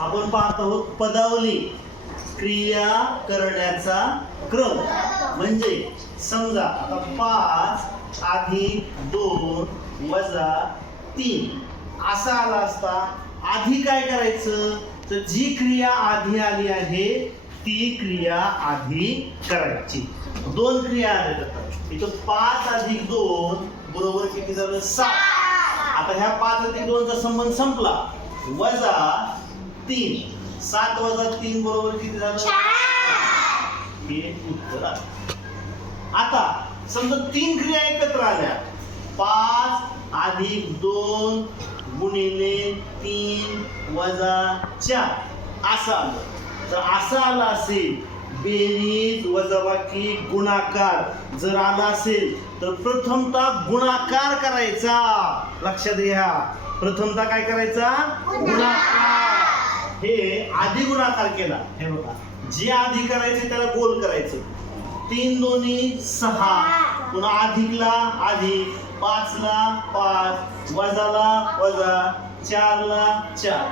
आपण पाहत आहोत पदावली क्रिया करण्याचा क्रम. म्हणजे समजा आता 5 अधिक 2 वजा 3 असा आला असता. आधी काय करायचं तर जी क्रिया आधी आली आहे ती क्रिया आधी करायची. दोन क्रिया आल्या इथं 5 अधिक 2 बरोबर किती झालं 7. आता ह्या 5 अधिक 2 चा संबंध संपला. वजा 3 7 वजा 3 बरोबर किती झालं 4. हे उत्तर आहे. आता समजा 3 क्रिया एकत्र आल्या. 5 अधिक 2 गुणिले 3 वजा 4 असं आलं. तर असं आलं असेल बेरीज वजाबाकी गुणाकार जर आला असेल तर प्रथमतः गुणाकार करायचा. लक्षात घ्या, प्रथमतः काय करायचा गुणाकार. हे आधी गुणाकार केला. हे बघा जे आधी करायचे त्याला गोल करायचं. 3 दोन्ही 6 पुन्हा अधिकला अधिक 5 ला 5 वजाला वजा 4 ला 4.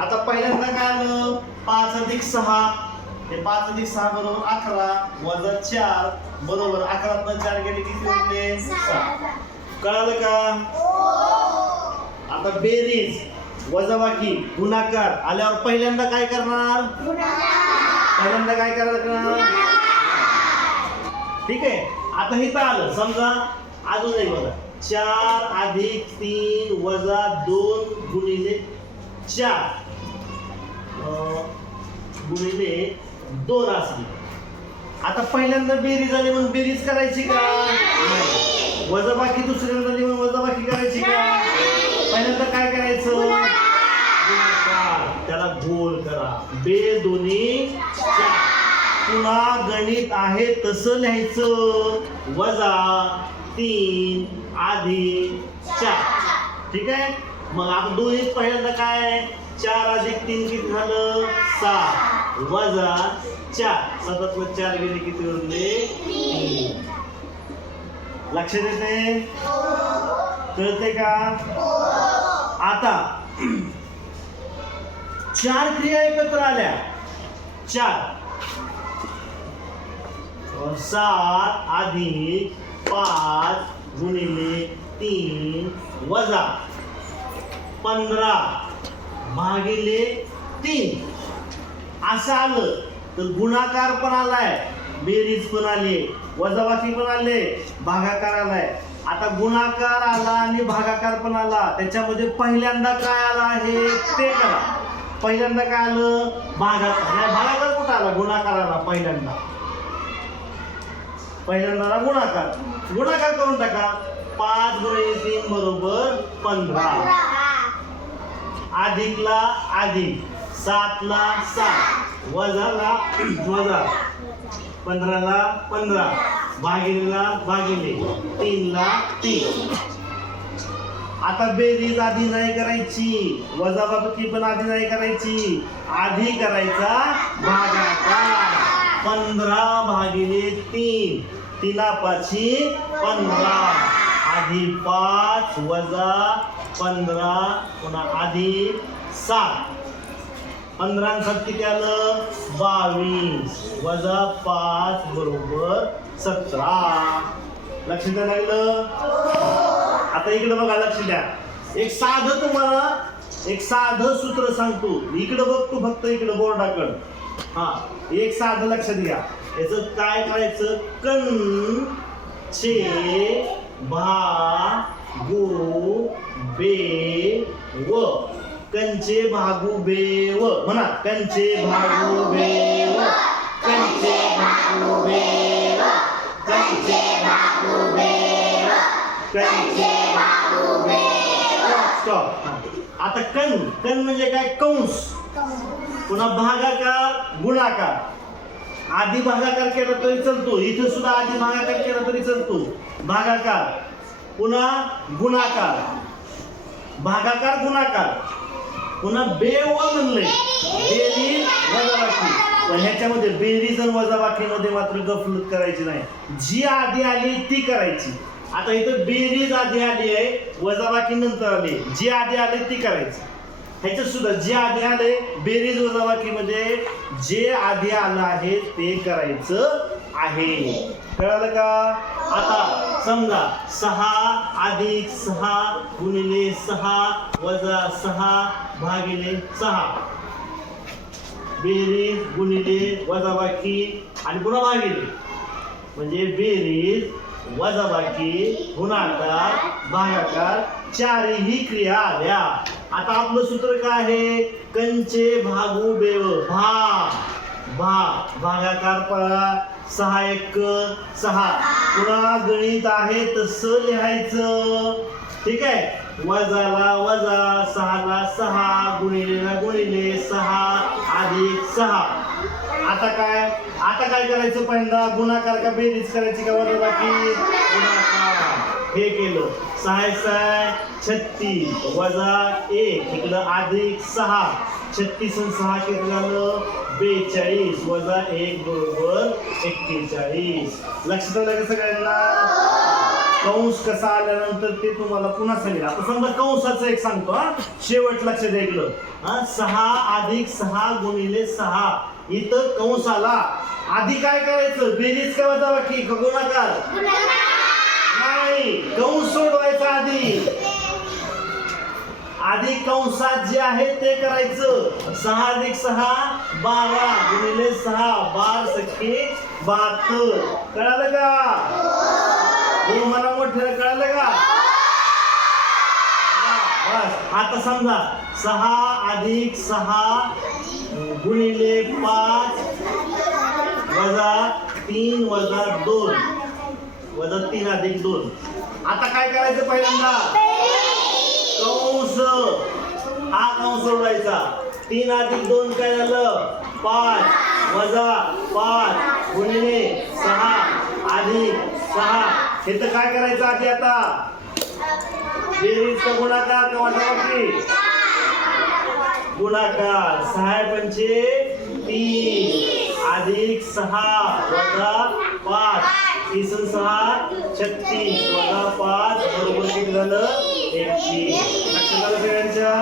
आता पहिल्यांदा काय आलं 5 अधिक 6 हे 5 अधिक 6 बरोबर 11 वजा 4 बरोबर 11 4 गेले किती उरले 7. कळालं का? आता बेरीज वजाबाकी गुणाकार आल्यावर पहिल्यांदा काय करणार पहिल्यांदा काय करणार ठीक आहे. आता हे तर आलं. समजा अजून एक बघा 4 अधिक 3 वजा 2 गुणिले 4 गुणिले 2 असली. आता पहिल्यांदा बेरीज आली म्हणून बेरीज करायची का वजाबाकी दुसऱ्यांदा आली म्हणून वजाबाकी करायची का? पहिल्यांदा काय करायचं गुणाकार. त्याला गोल करा. बे दोन्ही 4 पुन्हा गणित आहे तसं लिहायचं. वजा 3 अधिक 4 ठीक आहे. मग आता दोन्ही पहिल्यांदा काय 4 अधिक 3 किती झालं 7 वजा 4 7 4 गेले किती उरले 3. लक्षात येते कळते का? आता 4 क्रिया एकत्र आल्या. 4 7 अधिक 5 गुणिले 3 वजा 15 भागिले 3 असं आलं. तर गुणाकार पण आलाय बेरीज पण आली वजाबाकी पण आले भागाकार आलाय. आता गुणाकार आला आणि भागाकार पण आला. त्याच्यामध्ये पहिल्यांदा काय आला आहे ते करा. पहिल्यांदा काय आलं भागाकार नाही भागाकार कुठं आला गुणाकार आला. पहिल्यांदा गुणाकार गुणाकार करून टाका. 5 गुणिले 3 बरोबर 15 अधिकला अधिक 7 ला 7 वजाला वजा 15 ला 15 भागिलेला भागिले 3 ला 3. आता बेरीज आधी नाही करायची वजाबाकी पण आधी नाही करायची. आधी करायचा भागाकार. 15 भागिले 3 3 पाची 15 अधिक 5 वजा 15 पुन्हा अधिक 7 15 आणि 7 किती आलं 22 वजा 5 बरोबर 17. लक्षात लागलं? आता इकडे बघा लक्ष द्या. एक साधं सूत्र सांगतो. इकडे बघ तू फक्त इकडे बोर्डाकडं. हा एक साधं लक्षात घ्या. याचं काय करायचं कण छे भागू बे व कंचे भागू बे व म्हणा कंचे भागू बे व कंचे भागू बे व कंचे भागू बे व कंचे भागू बे व. स्टॉप. आता कण म्हणजे काय कंस. पुन्हा भागाकार गुणाकार. आधी भागाकार केला तरी चालतो. इथे सुद्धा आधी भागाकार केला तरी चालतो. भागाकार पुन्हा गुणाकार भागाकार गुणाकार पुन्हा बेव म्हणले बेरीज वजाबाकी. पण ह्याच्यामध्ये बेरीज आणि वजाबाकीमध्ये मात्र गफलत करायची नाही. जी आधी आली ती करायची. आता इथं बेरीज आधी आली आहे वजाबाकी नंतर आली. जी आधी आली ती करायची. ह्याच्यात सुद्धा जे आधी आले बेरीज वजाबाकीमध्ये जे आधी आलं आहे ते करायचं आहे. कळालं का? आता समजा 6 अधिक 6 गुणिले 6 वजा 6 भागिले 6 बेरीज गुणिले वजाबाकी आणि पुन्हा भागिले म्हणजे बेरीज वजाबाकी गुणाकार भागाकार चारही क्रिया आल्या. आता आपलं सूत्र काय आहे? कंचे भागू बेव भागाकार पळा 6 1 6 पुन्हा गणित आहे तसं लिहायचं. ठीक आहे. वजाला वजा 6 ला 6 गुणिलेला गुणिले 6 अधिक 6. आता काय करायचं? पहिल्यांदा गुणाकार का बेरीज करायची का वजाबाकी? गुणाकार. हे केलं 6 6 36 वजा 1 इकडं अधिक 6 36 आणि 6 किती झालं? 42 वजा 1 बरोबर 41. लक्षात आलं का सगळ्यांना? कंस कसा आल्यानंतर ते तुम्हाला पुन्हा सांगेल. आता समजा कंसाचं एक सांगतो हा शेवट लक्षात द्यायचं. 6 अधिक 6 गुणिले 6 इथं कंस आला. आधी काय करायचं? बेरीज का वजाबाकी का गुणाकार? नाही, कंस सोडवायचा आधी कंसात जे आहे ते करायचं. 6 अधिक 6 12 गुणिले 6 12 सख्खे 72. कळालं का? मला मोठ्याला कळालं का? बस. आता समजा 6 अधिक 6 गुणिले 5 वजा 3 वजा 2 वजा 3 अधिक 2. आता काय करायचं? पहिल्यांदा कंस हा कंस सोडवायचा. 3 अधिक 2 काय झालं? 5 वजा 5 गुणिले 6 अधिक 6. हे तर काय करायचं आधी? आता बेरीज का गुणाकार का वजाबाकी? गुणाकार. 6 पंचे 3 अधिक 6 वजा 5 30 आणि 6 36 वजा 5 बरोबर किती झालं? 21. लक्षात आलं सगळ्यांच्या?